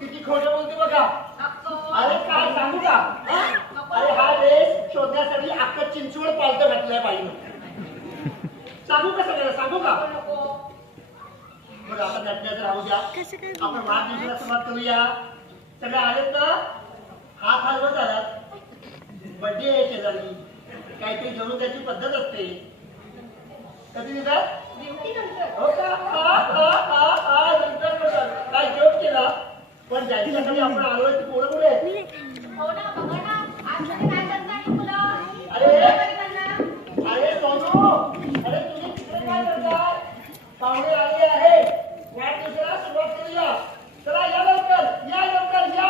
किती खोटं बोलते बघा. अरे काय सांगू का? अरे हा ड्रेस शोधण्यासाठी अख्खा चिंचवड पालत घातलाय बाईनं. सांगू का सगळ्याला? सांगू का? बरं आता नटण्याचं राहू द्या. आपण वाढदिवसाला सुरुवात करूया. सगळे आलेत ना? हात हलवत आलात. बर्थडे आहे शेजारी, काहीतरी घेऊन त्याची पद्धत असते. कधी देतात? हो का? काय जोक केला. पण ज्यांच्याकडे आपण आलोय ती पोरं कुठे आहेत? अरे सोनू, अरे तुम्ही तिकडे काय करताय? पाहुणे आले आहे. वाढदिवसाला सुरुवात करूया. चला या लवकर, या लवकर, या.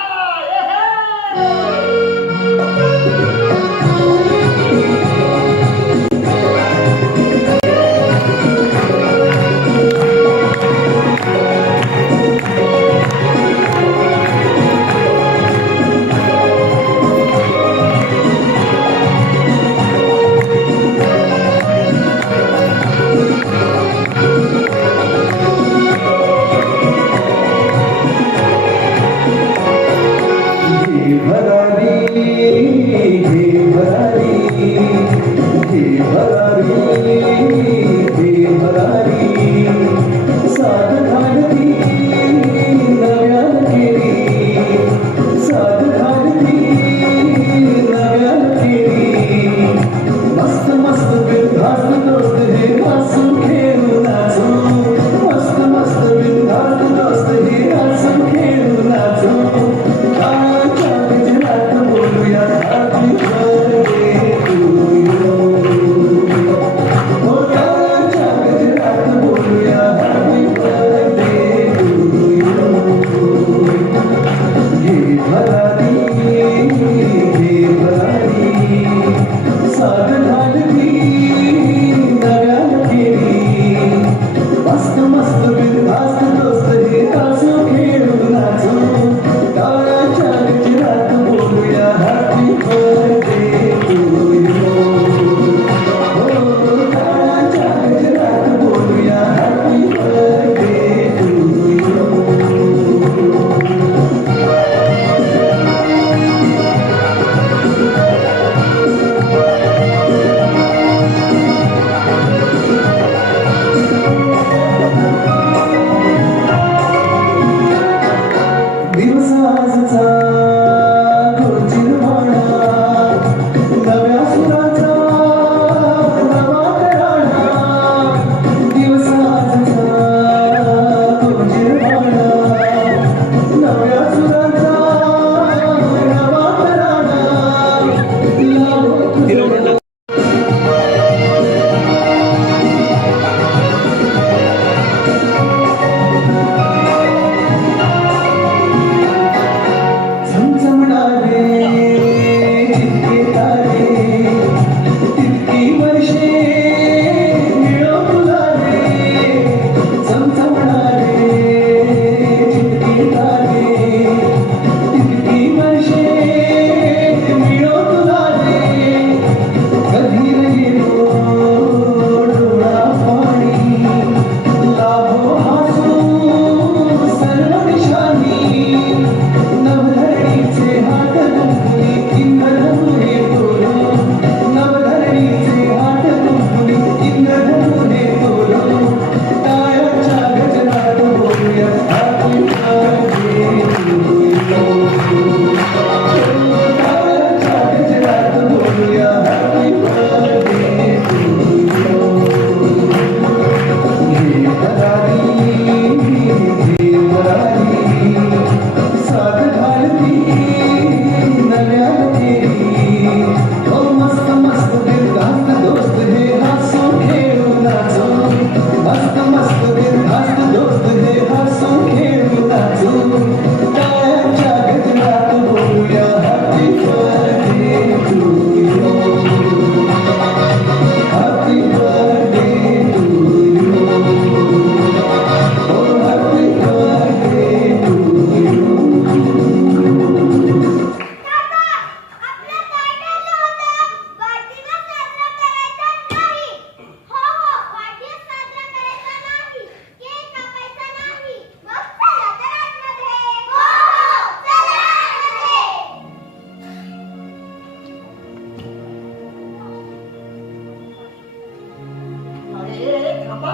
पप्पा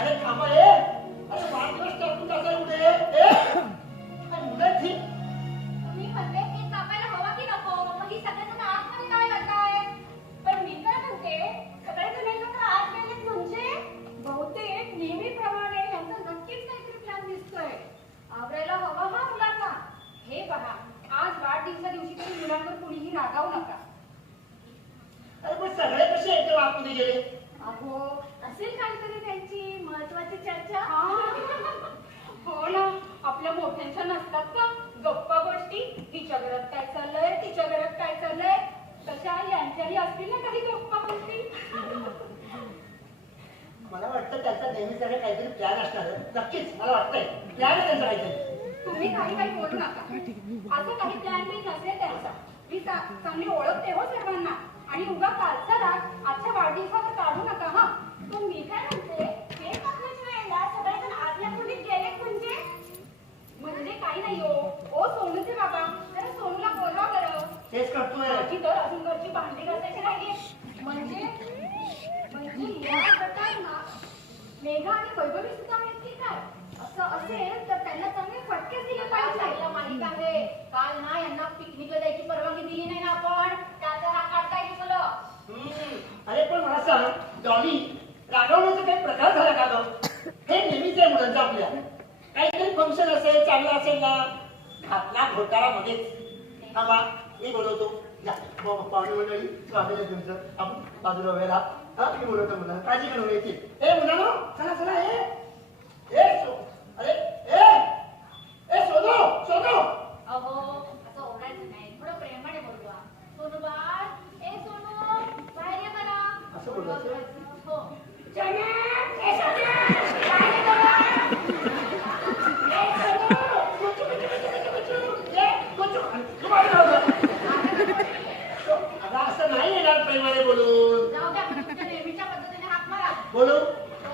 अरे थांबा ए अरे वाढदिवस टाकून टाकाय उडे ए काय मुलं थी तुम्ही म्हणले केक कापायला हवा की नको मग ही सगळेजण आतमध्ये काय करताय पण मी काय म्हणते सगळेजण एकत्र आत गेलेत म्हणजे बहुतेक नेहमीप्रमाणे यांचा नक्कीच काहीतरी प्लॅन दिसतोय आवरायला हवा हा मुलांना हे पहा आज वाढदिवसा दिवशी तरी मुलांवर कुणीही रागावू नका अरे पण सगळे कसे एकटे आतमध्ये गेले अहो असेल काहीतरी त्यांची महत्वाची चर्चा हो ना आपल्या मोठ्यांच्या नसतात का गप्पा गोष्टी हिच्या घरात काय चाललंय तिच्या घरात काय चाललंय तशा यांच्याही असतील ना काही गप्पा गोष्टी मला वाटतं त्यांचा नेहमीसाठी काहीतरी प्लॅन असणार नक्कीच मला वाटतंय प्लॅन आहे त्यांचा काहीतरी तुम्ही काही काही बोलू नका असं काही प्लॅन बी नसेल त्यांचा मी चांगली ओळखते हो सर्वांना आणि उगा कालचा राग आजच्या वाढदिवसावर काढू नका हा तो मी काय म्हणते केक कापण्याच्या वेळेला सगळेजण आतल्या खोलीत गेलेत म्हणजे काही नाही ओ सोनूचे बाबा जरा सोनूला बोलवा बरं तेच करतोय माझी तर अजून घरची भांडी घासायची राहिली म्हणजे या गटांना मेघा आणि वैभवी सुद्धा आहेत की काय असं असेल तर त्यांना चांगले फटकेच दिले पाहिजे माहित आहे काल ना यांना पिकनिकला जायची परवानगी दिली नाही ना आपण त्याचा राग काढताय की तुला अरे पण मला सांग डॉली रागवण्याचा काही प्रकार झाला का ग हे नेहमीच आहे मुलांचं आपल्या काहीतरी फंक्शन असेल चांगलं असेल ना घातला घोटाळामध्येच थांबा मी बोलवतो या पाहुणे मंडळी स्वागत आहे तुमचं आपण बाजूला वेळेला मी बोलवतो मुलांना काळजी करून येतील ए मुलांनो चला चला अरे ए सोनू अहो असं ओरडायचं नाही थोडं प्रेमाने बोलवा सोनू बाळ ए सोनू बाहेर ये बरा असं बोलायचं हो असं नाही येणार प्रेमाने बोलून जाऊ द्या तुमच्या नेहमीच्या पद्धतीने हात मारा बोलू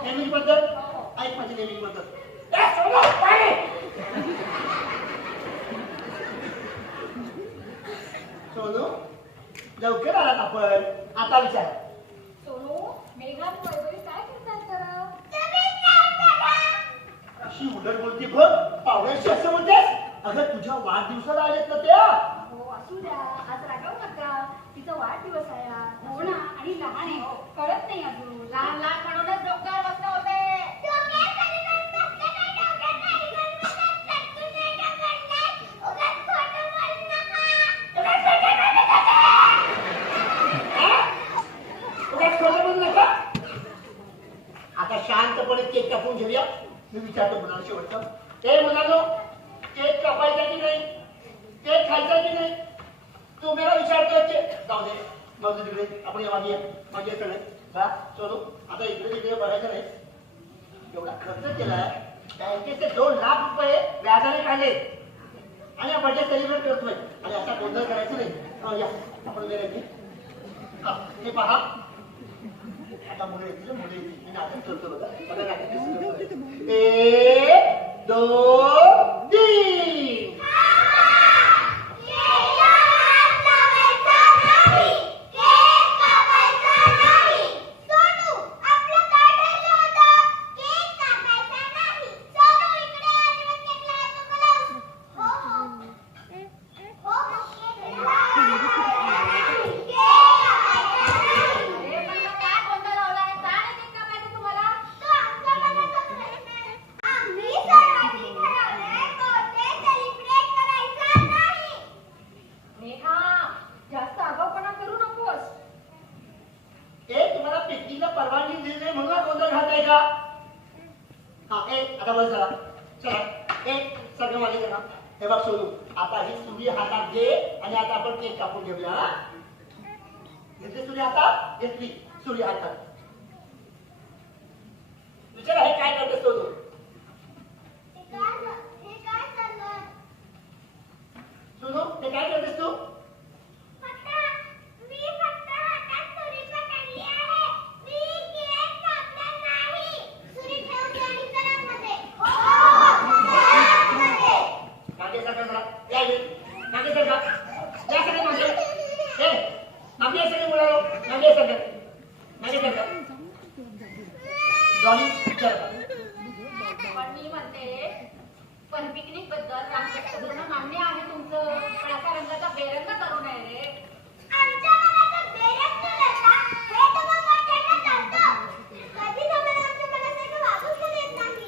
नेहमी पद्धत ऐक माझी नेहमी पद्धत सोनू लवकर आलात आपण आता विचार सोनू मेघा आणि वैभवी काय करतात अशी उलट बोलते बघ पाहुण्याशी असं म्हणतेस अगं तुझ्या वाढदिवसाला आलेत ना त्या हो असू द्या आज रागावू नका तिचा वाढदिवस आहे आज. हो ना आणि लहान आहे कळत नाही अजून लहान लहान म्हणूनच डोक्यावर बसता होते आता शांतपणे केक कापून घेऊया मी विचारतो मुलांना शेवटचं हे मुलांनो केक कापायचा की नाही केक खायचा की नाही तू मला विचारतोय ते जाऊ दे मग तिकडे आपण माझी सगळे बा सोनू आता इकडे तिकडे बघायचं नाही एवढा खर्च केलाय बँकेचे 2 लाख रुपये व्याजाने काढले आणि हा बर्थडे सेलिब्रेट करतोय आणि असा गोंधळ करायचा नाही या आपण वेळ हे पहा आता मुलं येतील मी नाटक करतो बघा मला नाटक 1 2 3 आता ही सुरी हातात घे आणि आता आपण केक कापून घेऊया घेतली सुरी हातात घेतली सुरी हातात विचार हे काय करतेस तू सोनू हे काय करतेस तू मागे सगळे मुलांनो मागे सगळे डॉली विचार पण मी म्हणते पण पिकनिक बद्दल रामकृष्ण धोरण मान्य आहे तुमचं, पण असा रंगाचा बेरंग करू नये रे. आमच्या मनात बेरंग नसता हे तर मग मोठ्यांना चालतं. कधीच आम्हाला आमच्या मनासारखं वागूच देत नाही.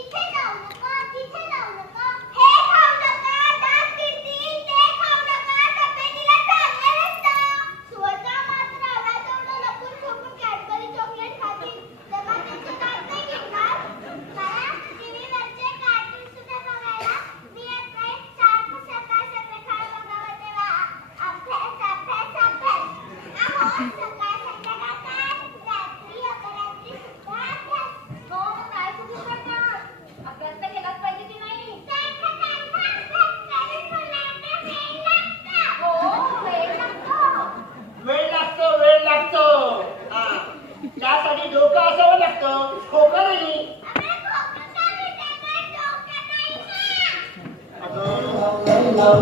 इथे जाऊ नका, तिथे जाऊ नका, हे खाऊ नका, दात किडतील, ते खाऊ नका, तब्येतीला चांगलं नसतं. स्वतः मात्र आला तेवढं लपून छपून कॅडबरी चॉकलेट खातील, तेव्हा त्यांचे दात नाही किडणार. मला टीव्हीवरचे कार्टून सुद्धा बघायला मिळत नाही. सारखं सकाळ संध्याकाळ बघावं तेव्हा अभ्यास अभ्यास अभ्यास. अहो, सकाळ संध्याकाळ काय, रात्री अपरात्री सुद्धा अभ्यास. हो, मग काय तुम्ही करणार? अभ्यास तर केलाच पाहिजे की नाही? सारखं अभ्यास करून मुलांना वेळ लागतं. हो, वेळ लागतो. वेळ लागतो हा त्यासाठी डोकं असावं लागतं, खोकं नाही. आम्हाला खोकं का भेटत, डोकं नाही ना. अगं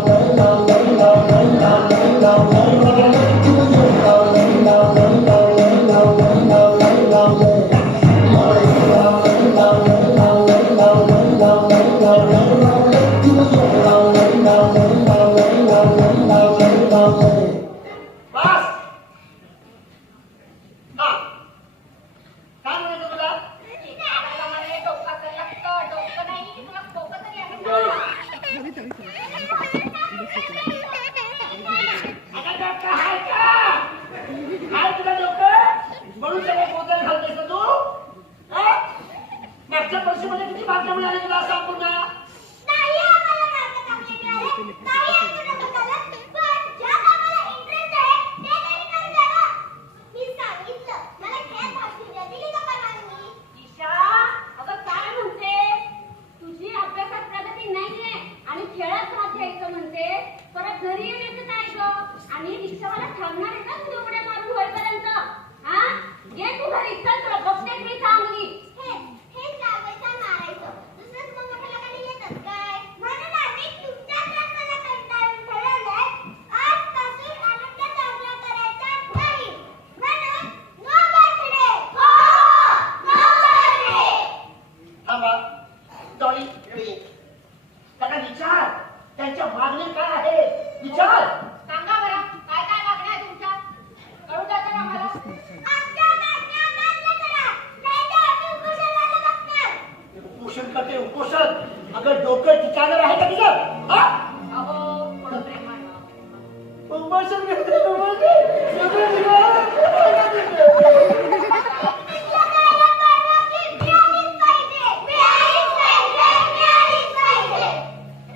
बस हा काय म्हणायचं तुला मला म्हणे डोकं तर लागतं, डोकं नाही की तुला खोकं तरी आहे का? आता डोकं आहे का? काय तुला डोकं? म्हणून सगळं गोंधळ घालतेस ना तू? हा? मागच्या वर्षीमध्ये किती भाग्य मिळाले तुला सांग पुन्हा? नाही आम्हाला मार्क चांगले मिळाले, नाही आमचं डोकं चालत, पण ज्यात आम्हाला इंटरेस्ट आहे ते तरी करू द्यावा. मी सांगितलं, मला खेळात भाग घेऊ द्या, दिली का परवानगी? ईशा, अगं काय म्हणते? तुझी अभ्यासात प्रगती नाहीये आणि खेळात भाग घ्यायचं म्हणते. परत घरी येण्याचं काय गं? आणि रिक्षावाला थांबणार आहे का तुझ्या उड्या मारून होईपर्यंत? हा? ये तू घरी, चल तुला बघते मी चांगली. हेच लावायचं आणि मारायचं. दुसरंच मग आपल्याला काही येतच काय? म्हणून आम्ही तुमच्या त्रासाला कंटाळून ठरवलंय, आजपासून आनंद साजरा करायचा नाही. म्हणून नो बर्थडे. हो, नो बर्थडे. थांबा डॉली त्याला विचार त्यांच्या मागणी काय आहे विचार. सांगा बरं, काय काय मागण्या आहे तुमच्या? कळू द्या तर आम्हाला. आमच्या मागण्या मान्य करा, नाहीतर आम्ही उपोषणाला बसणार. उपोषण करते उपोषण. अगं डोकं ठिकाणं आहे का तिचं? हा? अहो, थोडं प्रेमानं. उपोषण करते पिझ्झा खायला परवानगी मिळालीच पाहिजे. मिळालीच पाहिजे, मिळालीच पाहिजे.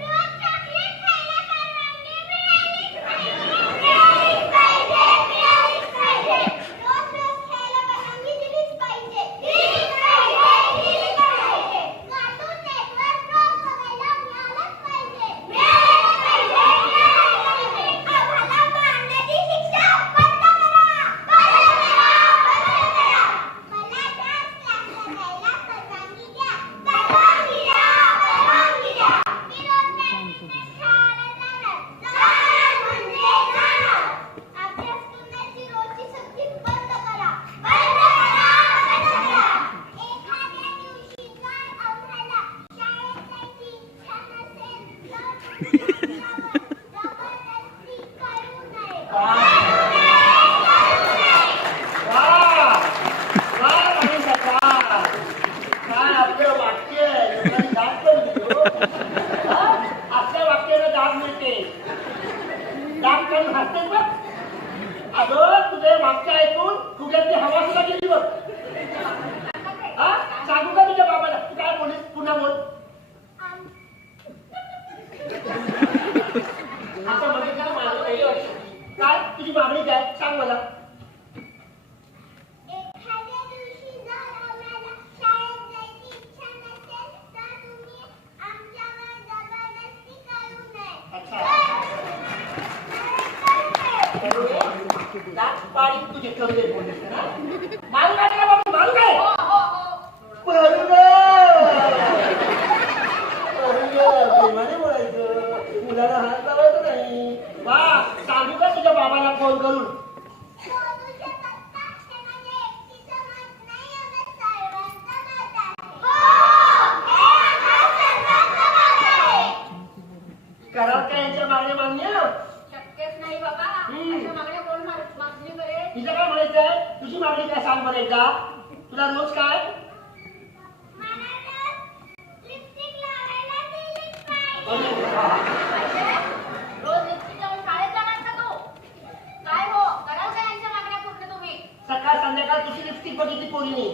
रोज चॉकलेट खायला परवानगी मिळालीच पाहिजे. मिळालीच पाहिजे, मिळालीच पाहिजे. रोज रोज खायला परवानगी दिलीच पाहिजे. दिलीच पाहिजे, दिलीच पाहिजे. कार्टून नेटवर्क रोज बघायला मिळालंच पाहिजे. मिळालंच पाहिजे, मिळालंच पाहिजे. आम्हाला मारण्याची शिक्षा बंद करा. बंद करा, बंद करा. मला डान्स क्लासला जायला परवानगी द्या. परवानगी द्या, परवानगी द्या. मी रोज बॅडमिंटन खेळायला जाणार. जाणार म्हणजे जाणार. अभ्यास करण्याची रोजची सक्ती बंद करा. बंद करा, बंद करा. एखाद्या दिवशी जर आम्हाला शाळेत जायची इच्छा नसेल तर तुम्ही आमच्यावर जबरदस्ती करू नये. करू नये, करू नये. काय आपलं वाक्य लोकांनी दाद पण दिली हो. हा? आपल्या वाक्याला दाद मिळते. दाद करून हसते बघ. अगं तुझे वाक्य ऐकून फुग्यातली हवा सुद्धा गेली बघ. हा सांगू का तुझ्या बाबाला? तू काय बोलीस? पुन्हा बोल. आता मध्ये काय मागणी पहिली वाटते. काय तुझी मागणी काय सांग मला. एखाद्या दिवशी जर आम्हाला शाळेत जायची इच्छा नसेल तर तुम्ही आमच्यावर जबरदस्ती करू नये. करू नये. दात पाडी तुझे करू बोलले ना. मारू काय का बाबा मारू काय? हो, हो, हो. मारू प्रेमाने बोलायचं. मुलाला हात लावायचं नाही. वा सांगू का तुझ्या बाबाला फोन करून? बोलू शकत का? ते माझ्या एकटीचं मत नाही, आम्ही सर्वांचं एकदा तुला रोज काय मला लिपस्टिक लावायला दिलीच पाहिजे. रोज लिपस्टिक लावून शाळेत जाणार का तू? काय हो कराल का यांच्या मागण्या पूर्ण तुम्ही? सकाळ संध्याकाळ तुझी लिपस्टिक बघितली पोरीने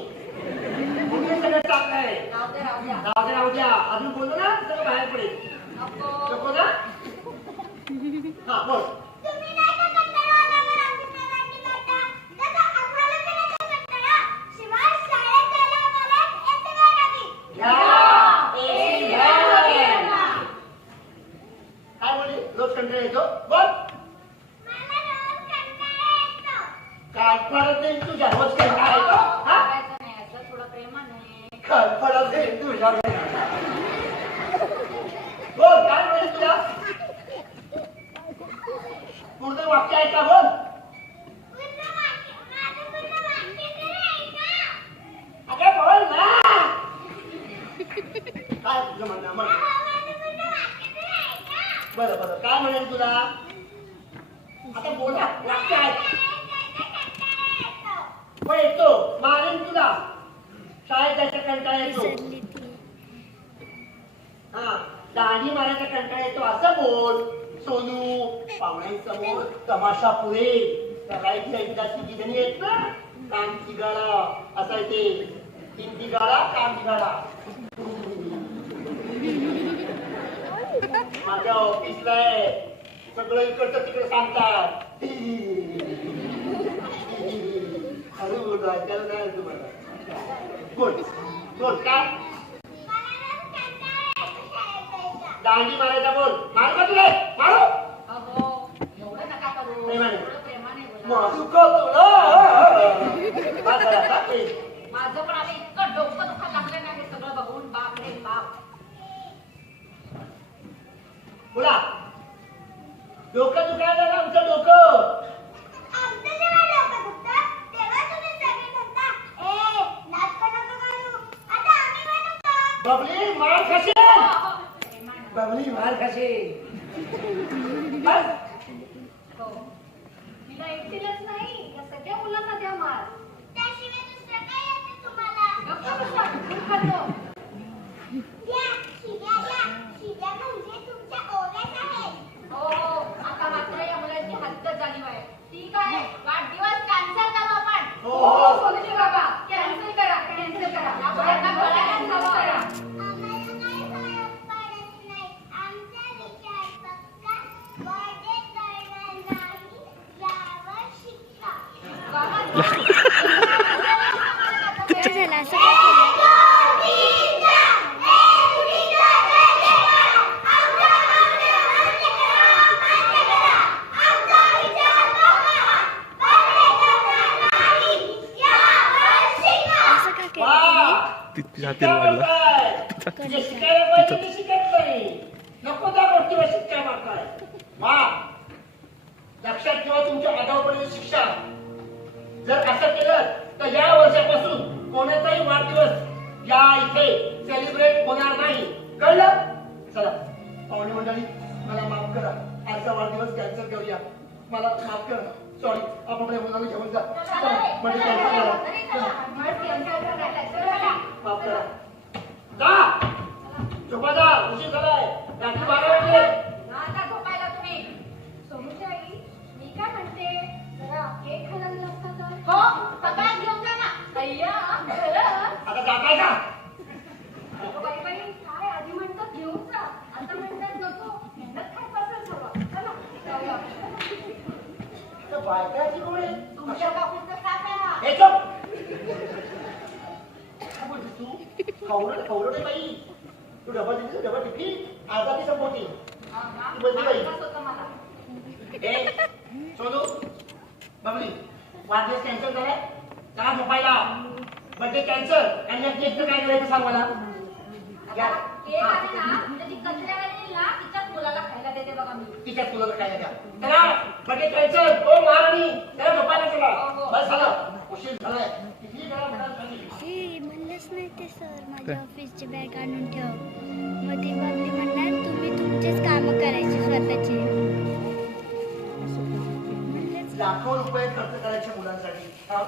मुलीने सगळं टाकलंय. राहू द्या राहू द्या राहू द्या अजून बोलू ना सगळं बाहेर पडेल. नको नको ना हा बोल. तुम्ही नाही का कंटाळा आल्यावर आमच्या नावाची करता? तसं आम्हाला करायचा कंटाळा. शिवाय शाळेत जायला आम्हाला येते वेळ आली. या, एसी घ्या. काय बोलली रोज कंटाळा येतो बोल. मला रोज कंटाळा येतो. काय पडत नाही तुझ्या रोज कंटाळा येतो हा करायचं नाही असं थोडं प्रेमाने. काय पडत नाही तुझ्या बोल. काय बोलली तुला पूर्ण वाक्य आहे का बोल. पूर्ण वाक्य माझं पूर्ण वाक्य तरी ऐका. अगं बोल ना काय तुझं म्हणणं म्हण. माझं पूर्ण वाक्य तरी ऐका. बरं बरं काय म्हणेल तुला आता बोला वाक्य आहे मग येतो मारेन तुला शाळेत जायचा कंटाळा येतो हा दाढी मारायचा कंटाळा येतो असं बोल. सोनू पाहुण्यांसमोर तमाशा पुरे करायची एकदाची जिजणी येत ना काम तिगाळा असायचे तीन तिगाळा काम तिगाळा. माझ्या ऑफिसला आहे सगळं इकडचं तिकडं सांगतात. अरे बोल ऐकायला नाही आलं तुम्हाला. बोल बोल काय मला रोज कंटाळा येतो शाळेत जायचा. दांडी मारायचा बोल. मारू का तुला मारू अहो एवढं नका करू प्रेमाने. थोडं प्रेमाने बोला. मारू का तुला काय करायचं ते? माझं पण आता इतकं डोकं दुखा लागलं नाही हे सगळं बघून बाप रे बाप. बोला डोकं दुखायला लागलं आमचं डोकं. आमचं जेव्हा डोकं दुखतं, तेव्हा तुम्ही सगळे म्हणता, "ए, नाटकं नको करू. आता आम्ही म्हणू का?" बबली मार खाशील. प्रेमाने. बबली मार खाशील. बस. हो. तिला एकटीलाच नाही या सगळ्या मुलांना द्या मार. त्याशिवाय दुसरं काय येतं तुम्हाला? गप्प बसा, दूर खातो. द्या, शिव्या द्या. शिव्या म्हणजे तुमच्या ओव्याच आहेत. हो हो आता मात्र या मुलांची हद्द झाली आहे. ठीक आहे वाढदिवस कॅन्सल करू आपण. हो, हो सोनूजी बाबा कॅन्सल करा कॅन्सल करा. या मुलांना कळायलाच हवं करा. आम्हाला काही फरक पडत नाही. आमचा विचार फक्त बर्थडे करणार नाही यावर शिका. किती झालं असं काय केलं? असं का केलं वा. तिथे हातीला लागला. तुझे शिकायला पाहिजे ते शिकत नाही. नको त्या गोष्टीवर शिक्षा मारताय. वा लक्षात ठेवा तुमच्या आगाऊपणाची शिक्षा. जर असं केलं तर या वर्षापासून कोणाचाही वाढदिवस या इथे सेलिब्रेट होणार नाही. कळलं? चला पाहुणे मंडळी मला माफ करा. आजचा वाढदिवस कॅन्सल करूया. मला माफ करा. सॉरी आपण आपल्या मुलाला घेऊन जा. चला, म्हणजे कॅन्सल करा. चला. माफ करा. जा झोपा जा. उशीर झालाय. रात्री 12 वाजले. आता झोपायला तुम्ही. सोनूची आई मी काय म्हणते जरा केक खायला दिला असता तर. हो सगळ्यात घेऊन जा ना. अय्या खरंच. आता जाताय का? अगं बाई बाई काय आधी म्हणतात घेऊन जा आता म्हणतात नको मेहनत काय पसंत हवं चला जाऊया. तर बायकाची कोण आहे? तुमच्या बाबूचं साथ आहे हा. हे चुप. काय बोलतेस तू? खवरट आहे बाई. तू डबा दिली डबा टिफी अर्धा ती संपवती. हा, हा. ती बोलते बाई. माहितीच होतं मला. ए सोनू बबली वाढदिवस कॅन्सल झालाय. चला झोपायला. Birthday cancel. आणि या केकचं काय करायचं सांग मला. आता केक आहे ना त्याची कचऱ्यावाली ना तिच्याच मुलाला खायला देते बघा मी. तिच्या तुला काय द्या. चला बर्थडे कॅन्सल. ओ महाराणी चला झोपायला चला. बस झालं. उशीर झालाय. किती वेळा म्हणाल तुम्ही? हे म्हणलंच नाही ते सर माझ्या ऑफिसची बॅग आणून ठेव मग ती बबली म्हणणार तुम्ही तुमचेच कामं करायची स्वतःची म्हणलंच लाखो रुपये खर्च करायचे मुलांसाठी. हा?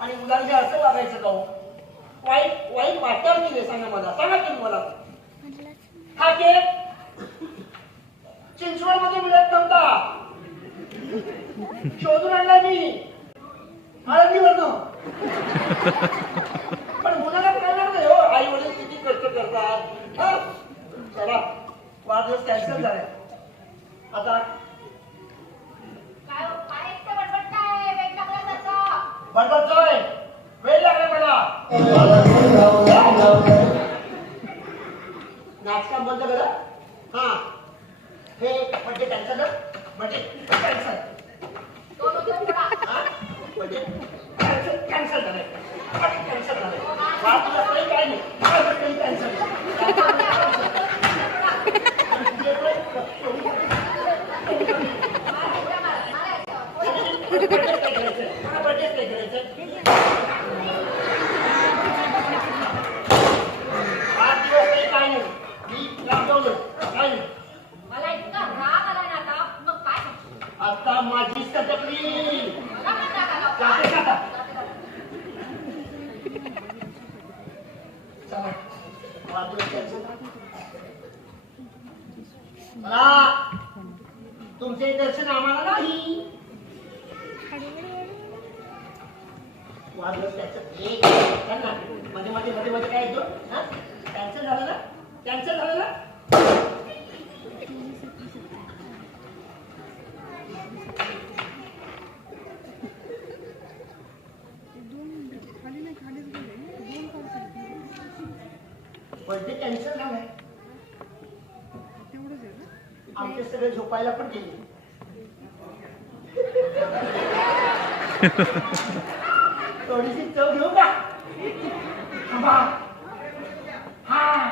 आणि मुलांनी असं वागायचं का हो? वाईट वाईट वाटतं की नाही सांगा मला, सांगा तुम्ही मला. हा केक चिंचवड मध्ये मिळत नव्हता, शोधून आणला मी आळंदीवरनं. पण मुलाला कळणार नाही हो, आई वडील किती कष्ट करतात. हा? चला वाढदिवस कॅन्सल झालाय. आता काय एकटं बडबडताय? वेळ लागला त्याचा. बडबडतोय, वेळ लागला मला. नाचकाम बंद करा. हा हे म्हणजे कॅन्सल, म्हणजे कॅन्सल. दोन होते उघडा. म्हणजे कॅन्सल झालंय, कॅन्सल झालंय. वाढदिवस नाही, काय नाही, काही कॅन्सल. मला इतका राग आला ना आता, मग काय सांगू? आता माझी सटकली. मला पण राग आला. जाते का आता? चला, वाढदिवस cancel. चला, तुमचे दर्शन आम्हाला नाही. वाढदिवस कॅन्सल. मध्ये मध्ये मध्ये मध्ये काय येतो? कॅन्सल झालं ना, कॅन्सल झालं ना. बर्थडे कॅन्सल झालाय. आमचे सगळे झोपायला पण गेले. थोडीशी चव घेऊ का? थांबा. हा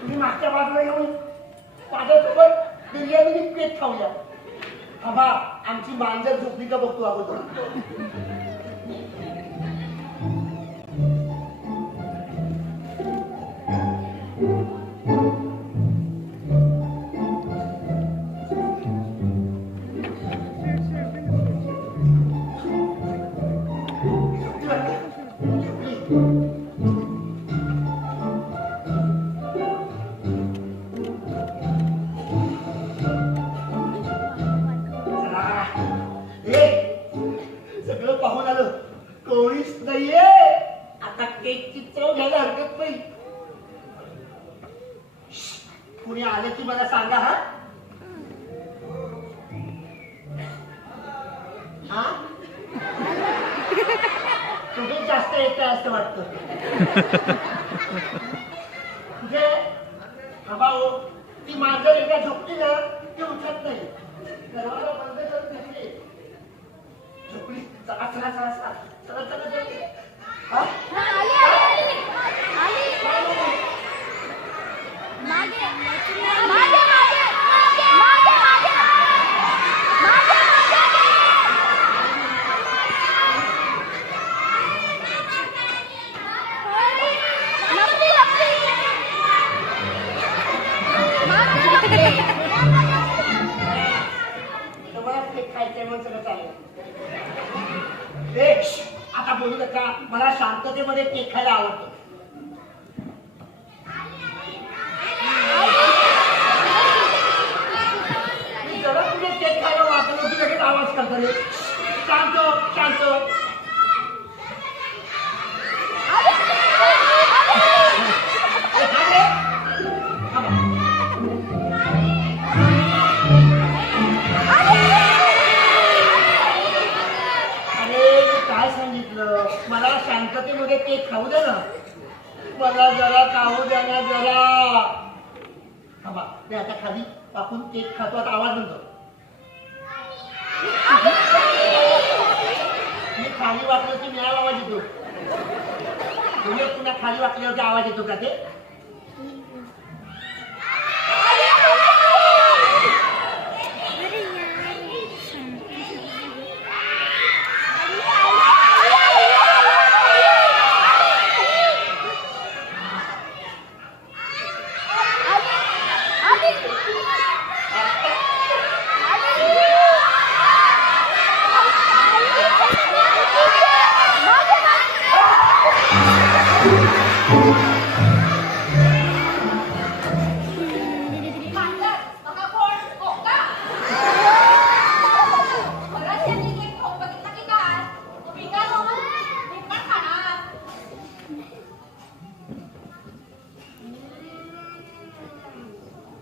तुम्ही मागच्या बाजूला येऊन माझ्यासोबत बिर्याणी पेट खाऊया. थांबा, आमची मांजर झोपली का बघतो अगोदर. सगळं पाहून आलं, कोणीच नाहीये. आता केकची चव घ्यायला हरकत नाही. कुणी आलं की मला सांगा. हा तुम्ही जास्त येत असं वाटतं. म्हणजे हो, ती मांजर एकदा झोपली ना ती उठत नाही. दरवाजा बंद करत नाही. झोपली. चला चला चला चला चला चला चला. हा? तुम्हाला केक खायचंय म्हणून सगळं चालेल. आता बोलू नका, मला शांततेमध्ये केक खायला आवडतं. जरा तुम्ही केक खायला वाचलं की लगेच आवाज करतो रे. शांत शांत. काय सांगितलं, मला शांततेमध्ये केक खाऊ दे ना. मला जरा खाऊ द्या ना जरा. थांबा, मी आता खाली आपण केक खातो. आता आवाज म्हणतो. मी खाली वाकलं की मिळाला आवाज येतो. म्हणजे पुन्हा खाली वाकल्यावरती आवाज येतो का ते? मांजर, बघा कोण? कोका? खरंच यांनी केक खाऊन बघितला की काय? मी काय खाऊ? मी पण खाणार.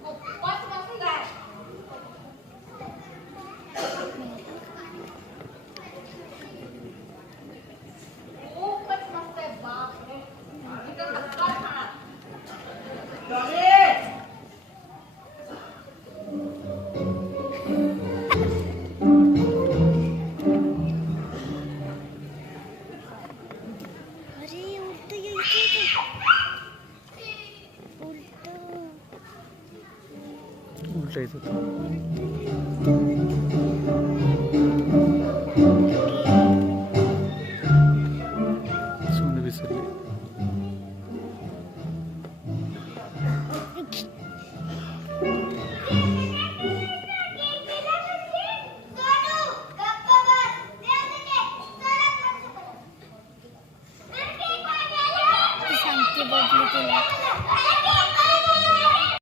खूपच मस्त आहे. खूपच मस्त आहे. बापरे. मी तर नक्कीच खाणार. डॉली! अरे उलट यायचं उलट उलटायचं सोनं विसरले. सांगते बघली तुला